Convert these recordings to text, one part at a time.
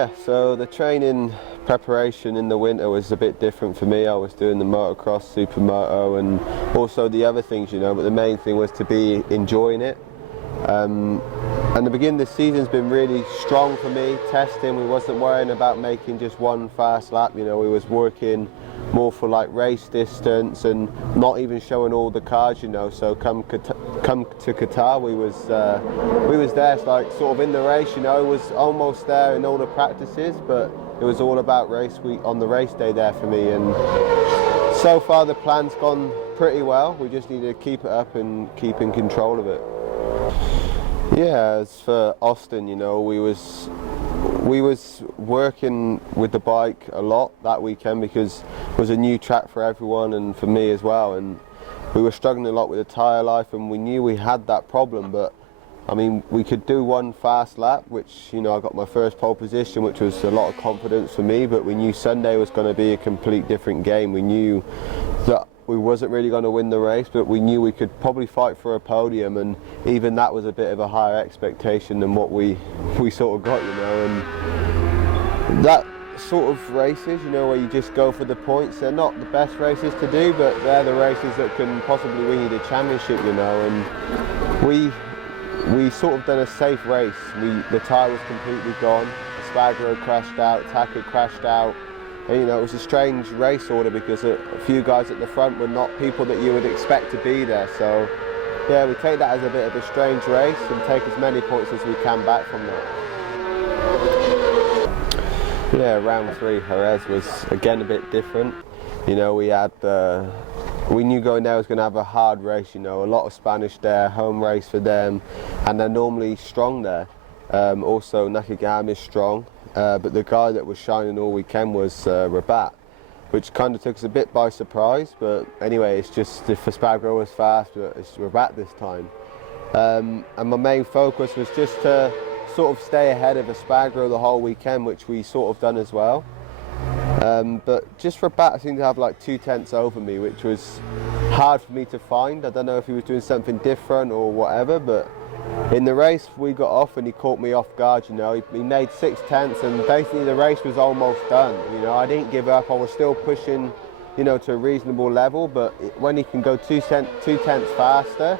Yeah, so the training preparation in the winter was a bit different for me. I was doing the motocross, supermoto, and also the other things, but the main thing was to be enjoying it. And the beginning of the season's been really strong for me. Testing, we wasn't worrying about making just one fast lap. We was working more for like race distance and not even showing all the cars. So come to Qatar, we was there, like sort of in the race. It was almost there in all the practices, but it was all about race week on the race day there for me. And so far the plan's gone pretty well. We just need to keep it up and keep in control of it. Yeah, as for Austin, we was working with the bike a lot that weekend because it was a new track for everyone and for me as well, and we were struggling a lot with the tyre life, and we knew we had that problem. But I mean, we could do one fast lap, which I got my first pole position, which was a lot of confidence for me, but we knew Sunday was going to be a complete different game. We knew that we wasn't really going to win the race, but we knew we could probably fight for a podium, and even that was a bit of a higher expectation than what we sort of got, and that sort of races, where you just go for the points, they're not the best races to do, but they're the races that can possibly win you the championship, and we sort of done a safe race. The tyre was completely gone, Espargaro crashed out, Tacker crashed out. And, it was a strange race order because a few guys at the front were not people that you would expect to be there. So, yeah, we take that as a bit of a strange race and take as many points as we can back from that. Yeah, round 3, Jerez was again a bit different. We knew going there was going to have a hard race. A lot of Spanish there, home race for them, and they're normally strong there. Also, Nakagami is strong. But the guy that was shining all weekend was Rabat, which kind of took us a bit by surprise. But anyway, it's just if Espargaro was fast, but it's Rabat this time. And my main focus was just to sort of stay ahead of Espargaro the whole weekend, which we sort of done as well. But just Rabat seemed to have like 2 tenths over me, which was hard for me to find. I don't know if he was doing something different or whatever, but in the race we got off and he caught me off guard. He made 6 tenths and basically the race was almost done. I didn't give up. I was still pushing to a reasonable level, but when he can go 2 tenths faster,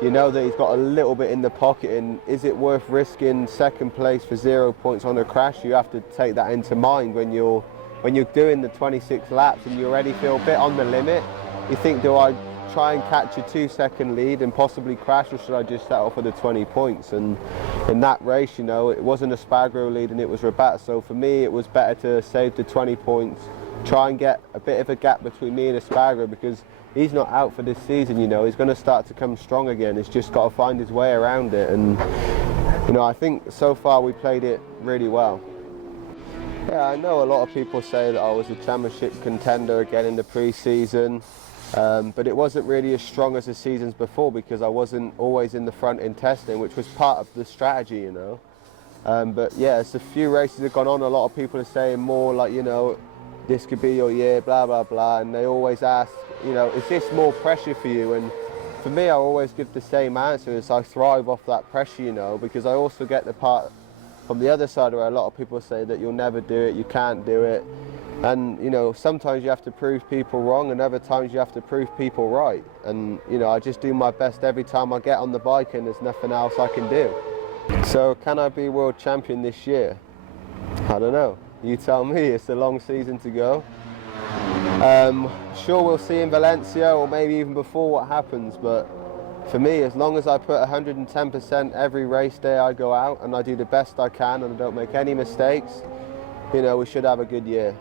that he's got a little bit in the pocket. And is it worth risking second place for 0 points on a crash? You have to take that into mind when you're doing the 26 laps and you already feel a bit on the limit. You think, do I try and catch a 2-second lead and possibly crash, or should I just settle for the 20 points? And in that race, it wasn't a Espargaro lead and it was Rabat. So for me, it was better to save the 20 points, try and get a bit of a gap between me and Espargaro, because he's not out for this season. He's going to start to come strong again. He's just got to find his way around it. And I think so far we played it really well. Yeah, I know a lot of people say that I was a championship contender again in the pre-season. But it wasn't really as strong as the seasons before because I wasn't always in the front in testing, which was part of the strategy, But yeah, as a few races have gone on, a lot of people are saying more like, this could be your year, blah, blah, blah. And they always ask, is this more pressure for you? And for me, I always give the same answer, as I thrive off that pressure, because I also get the part from the other side where a lot of people say that you'll never do it, you can't do it. And sometimes you have to prove people wrong, and other times you have to prove people right. And I just do my best every time I get on the bike, and there's nothing else I can do. So can I be world champion this year? I don't know. You tell me. It's a long season to go. Sure, we'll see in Valencia, or maybe even before, what happens. But for me, as long as I put 110% every race day I go out and I do the best I can and I don't make any mistakes, we should have a good year.